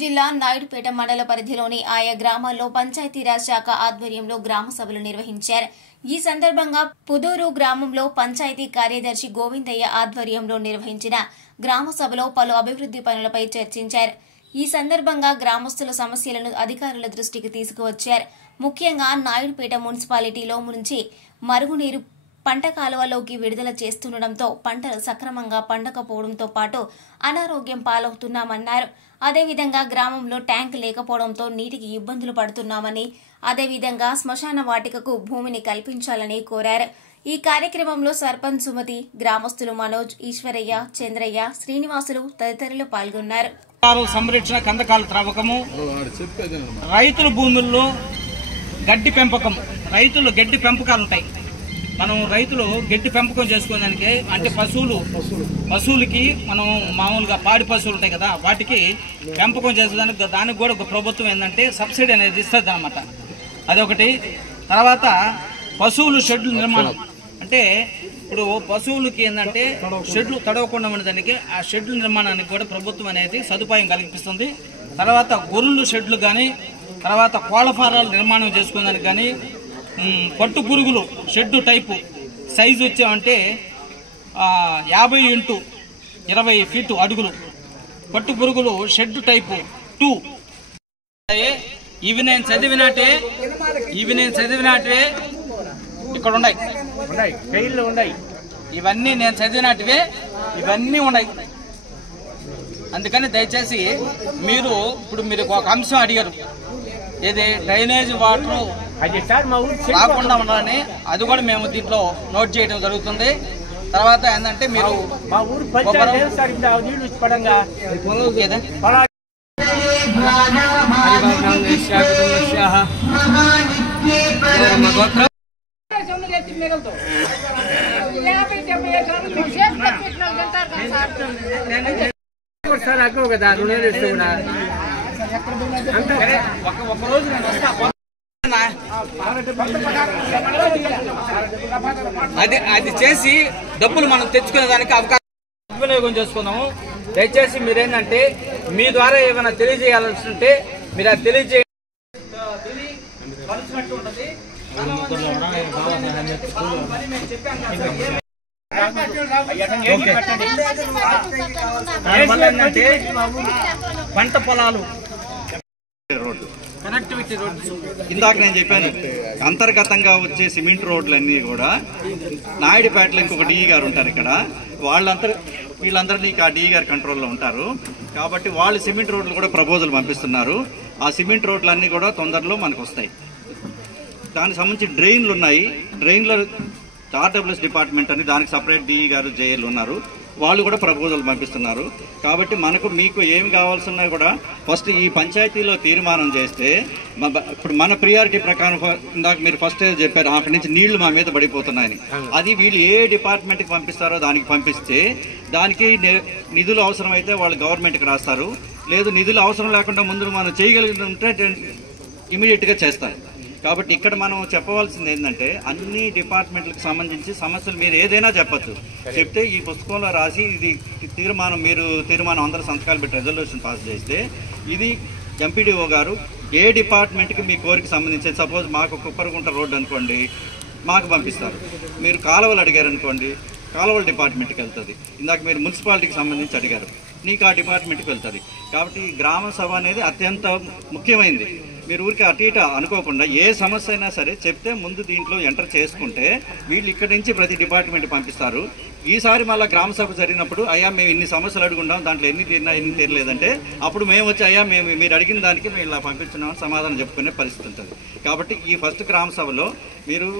జిల్లా నాయుడుపేట మండల పరిధిలోని ఆయా గ్రామాల్లో పంచాయతీరాజ్ శాఖ ఆధ్వర్యంలో గ్రామ సభలు నిర్వహించారు. ఈ సందర్భంగా పుదూరు గ్రామంలో పంచాయతీ కార్యదర్శి గోవిందయ్య ఆధ్వర్యంలో నిర్వహించిన గ్రామ సభలో పలు అభివృద్ది పనులపై చర్చించారు. ఈ సందర్భంగా గ్రామస్తుల సమస్యలను అధికారుల దృష్టికి తీసుకువచ్చారు. ముఖ్యంగా నాయుడుపేట మున్సిపాలిటీలో నుంచి మరుగునీరు పంట కాలువలోకి విడుదల చేస్తుండటంతో పంటలు సక్రమంగా పండకపోవడంతో పాటు అనారోగ్యం పాలవుతున్నామన్నారు. అదేవిధంగా గ్రామంలో ట్యాంక్ లేకపోవడంతో నీటికి ఇబ్బందులు పడుతున్నామని, అదేవిధంగా శ్మశాన వాటికకు భూమిని కల్పించాలని కోరారు. ఈ కార్యక్రమంలో సర్పంచ్ సుమతి, గ్రామస్తులు మనోజ్, ఈశ్వరయ్య, చంద్రయ్య, శ్రీనివాసులు తదితరులు పాల్గొన్నారు. సంరక్షణ, కందకాల త్రవ్వకము, రైతుల భూముల్లో గడ్డి పెంపకం, రైతులు గడ్డి పెంపకాలు ఉంటాయి. మనం రైతులు గడ్డి పెంపకం చేసుకోవడానికి అంటే పశువులకి మనం మామూలుగా పాడి పశువులు ఉంటాయి కదా, వాటికి పెంపకం చేసేదానికి దానికి కూడా ప్రభుత్వం ఏంటంటే సబ్సిడీ అనేది ఇస్తుంది అన్నమాట. అదొకటి. తర్వాత పశువులు షెడ్లు నిర్మాణం అంటే ఇప్పుడు పశువులకి ఏంటంటే షెడ్లు తడవకుండా ఉండడానికి ఆ షెడ్ల నిర్మాణానికి కూడా ప్రభుత్వం అనేది సదుపాయం కల్పిస్తుంది. తర్వాత గొర్రెలు షెడ్లు కానీ, తర్వాత కోళ్ల ఫారాలు నిర్మాణం చేసుకోవడానికి కానీ, పట్టు పురుగులు షెడ్డు టైపు సైజు వచ్చామంటే 50 x 20 ఫీటు అడుగులు పట్టు పురుగులు షెడ్డు టైపు 2. ఇవి నేను చదివినట్టే ఇక్కడ ఉన్నాయి, ఫెయిల్లో ఉన్నాయి. ఇవన్నీ నేను చదివినట్టువే ఇవన్నీ ఉన్నాయి. అందుకని దయచేసి మీరు ఒక అంశం అడిగారు, ఇది డ్రైనేజ్ వాటర్ రాకుండా ఉండాలని, అది కూడా మేము దీంట్లో నోట్ చేయడం జరుగుతుంది. తర్వాత ఏంటంటే మీరు మా ఊరు కదా ఒకరోజు నేను వస్తా. అది చేసి డబ్బులు మనం తెచ్చుకునే దానికి అవకాశం వినియోగం చేసుకున్నాము. దయచేసి మీరేంటంటే మీ ద్వారా ఏమైనా తెలియజేయాల్సి ఉంటే మీరు అది తెలియజేయాల్సినట్టు ఉంటుంది. పంట పొలాలు కనెక్టివిటీ రోడ్లు ఇందాక నేను చెప్పాను, అంతర్గతంగా వచ్చే సిమెంట్ రోడ్లన్నీ కూడా నాయుడుపేటలో ఇంకొక డిఈ గారు ఉంటారు ఇక్కడ, వీళ్ళందరినీ ఆ డిఈ గారి కంట్రోల్లో ఉంటారు. కాబట్టి వాళ్ళు సిమెంట్ రోడ్లు కూడా ప్రపోజల్ పంపిస్తున్నారు. ఆ సిమెంట్ రోడ్లన్నీ కూడా తొందరలో మనకు వస్తాయి. దానికి సంబంధించి డ్రైన్లు ఉన్నాయి. డ్రైన్లో ఆర్డబ్ల్యూఎస్ డిపార్ట్మెంట్ అని దానికి సపరేట్ డిఈ గారు జేఏలు ఉన్నారు, వాళ్ళు కూడా ప్రపోజల్ పంపిస్తున్నారు. కాబట్టి మీకు ఏమి కావాల్సిన కూడా ఫస్ట్ ఈ పంచాయతీలో తీర్మానం చేస్తే, ఇప్పుడు మన ప్రియారిటీ ప్రకారం ఇందాక మీరు ఫస్ట్ చెప్పారు అక్కడి నుంచి నీళ్లు మా మీద పడిపోతున్నాయని, అది వీళ్ళు ఏ డిపార్ట్మెంట్కి పంపిస్తారో దానికి పంపిస్తే దానికి నిధులు అవసరమైతే వాళ్ళు గవర్నమెంట్కి రాస్తారు. లేదు నిధులు అవసరం లేకుండా ముందు మనం చేయగలిగితే ఇమీడియట్గా చేస్తారు. కాబట్టి ఇక్కడ మనం చెప్పవలసింది ఏంటంటే అన్ని డిపార్ట్మెంట్లకు సంబంధించి సమస్యలు మీరు ఏదైనా చెప్పచ్చు, చెప్తే ఈ పుస్తకంలో రాసి ఇది తీర్మానం అందరూ సంతకాలు పెట్టి రెజల్యూషన్ పాస్ చేస్తే ఇది ఎంపీడీఓ గారు ఏ డిపార్ట్మెంట్కి మీ కోరిక సంబంధించి, సపోజ్ మాకు కుప్పరగుంట రోడ్డు అనుకోండి మాకు పంపిస్తారు. మీరు కాలువలు అడిగారు అనుకోండి కాలువల డిపార్ట్మెంట్కి వెళ్తుంది. ఇందాక మీరు మున్సిపాలిటీకి సంబంధించి అడిగారు, నీకు ఆ డిపార్ట్మెంట్కి వెళ్తుంది. కాబట్టి గ్రామ సభ అనేది అత్యంత ముఖ్యమైనది. మీరు ఊరికి అటు ఇటు అనుకోకుండా ఏ సమస్య అయినా సరే చెప్తే ముందు దీంట్లో ఎంటర్ చేసుకుంటే వీళ్ళు ఇక్కడి నుంచి ప్రతి డిపార్ట్మెంట్ పంపిస్తారు. ఈసారి మళ్ళీ గ్రామ సభ జరిగినప్పుడు అయ్యా మేము ఇన్ని సమస్యలు అడుగుంటాం, దాంట్లో ఎన్ని తీరలేదంటే అప్పుడు మేము వచ్చి అయ్యా మీరు అడిగిన దానికి మేము ఇలా పంపించున్నామని సమాధానం చెప్పుకునే పరిస్థితి ఉంటుంది. కాబట్టి ఈ ఫస్ట్ గ్రామ సభలో మీరు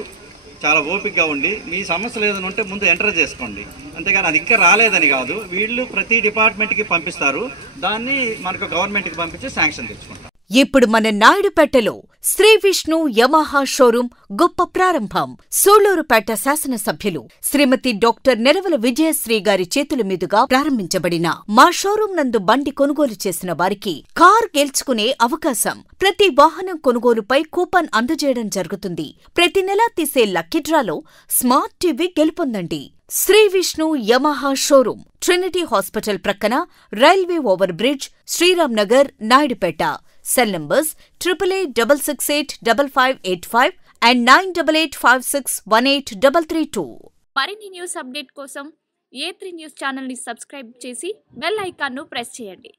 చాలా ఓపికగా ఉండి మీ సమస్యలు ఏదైనా ఉంటే ముందు ఎంటర్ చేసుకోండి. అంతేగాని అది ఇంకా రాలేదని కాదు, వీళ్ళు ప్రతి డిపార్ట్మెంట్కి పంపిస్తారు, దాన్ని మనకు గవర్నమెంట్కి పంపించి శాంక్షన్ తెచ్చుకుంటాం. ఇప్పుడు మన నాయుడుపేటలో శ్రీ విష్ణు యమహా షోరూం గొప్ప ప్రారంభం. సూళ్లూరుపేట శాసనసభ్యులు శ్రీమతి డాక్టర్ నెరవల విజయశ్రీ గారి చేతుల మీదుగా ప్రారంభించబడిన మా షోరూం నందు బండి కొనుగోలు చేసిన వారికి కార్ గెలుచుకునే అవకాశం. ప్రతి వాహనం కొనుగోలుపై కూపన్ అందజేయడం జరుగుతుంది. ప్రతి నెలా తీసే లక్కీ డ్రాలో స్మార్ట్ టీవీ గెలుపొందండి. Shri Vishnu Yamaha showroom Trinity hospital ప్రక్కన, railway over bridge, Sriram Nagar, Naidupeta. Cell numbers 8868655585 and 9885618332. మరిన్ని న్యూస్ అప్డేట్ కోసం A3 న్యూస్ ఛానల్ ని సబ్స్క్రైబ్ చేసి బెల్ ఐకాన్ ను ప్రెస్ చేయండి.